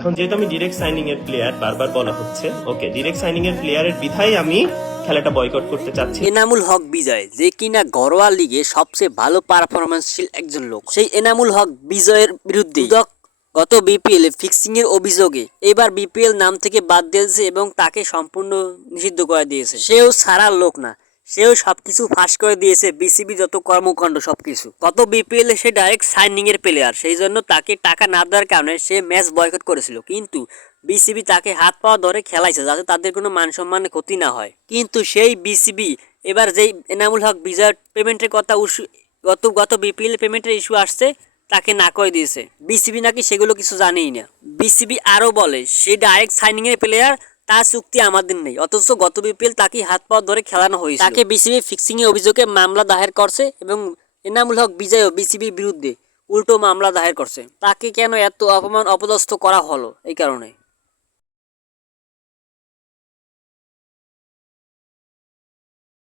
এখন যেহেতু আমি ডিরেক্ট সাইনিং এর প্লেয়ার বারবার বলা হচ্ছে। ওকে ডিরেক্ট সাইনিং এর প্লেয়ারের বিধায় আমি খেলাটা বয়কট করতে চাচ্ছি। এনামুল হক বিজয়, যে কিনা ঘরোয়া লিগে সবচেয়ে ভালো পারফরমেন্সশীল একজন লোক। সেই এনামুল হক বিজয়ের বিরুদ্ধে গত বিপিএল এ ফিক্সিং এর অভিযোগে এবার বিপিএল নাম থেকে বাদ দিয়েছে এবং তাকে সম্পূর্ণ নিষিদ্ধ করে দিয়েছে। সেও সারার লোক না। সেও সবকিছু ফাঁস করে দিয়েছে, বিসিবি যত কর্মকাণ্ড সবকিছু। গত বিপিএল সে ডাইরেক্ট সাইনিং এর প্লেয়ার সেই জন্য তাকে টাকা না দেওয়ার কারণে সে ম্যাচ বয়কট করেছিল। কিন্তু বিসিবি তাকে হাত পাওয়া ধরে খেলাইছে, যাতে তাদের কোনো মান সম্মানে ক্ষতি না হয়। কিন্তু সেই বিসিবি এবার যেই এনামুল হক বিজয় পেমেন্টের কথা গত গত বিপিএল পেমেন্টের ইস্যু আসছে, তাকে না করে দিয়েছে। বিসিবি নাকি সেগুলো কিছু জানেই না। বিসিবি আরও বলে, সে ডাইরেক্ট সাইনিং এর প্লেয়ার তার চুক্তি আমাদের নেই। অথচ গত বিপিএল তাকে হাত পা ধরে খেলানো হয়েছে তাকে বিসিবি ফিক্সিং এর অভিযোগে মামলা দায়ের করছে এবং এনামুল হক বিজয়ও বিসিবির বিরুদ্ধে উল্টো মামলা দায়ের করছে। তাকে কেন এত অপমান, অপদস্থ করা হলো এই কারণে?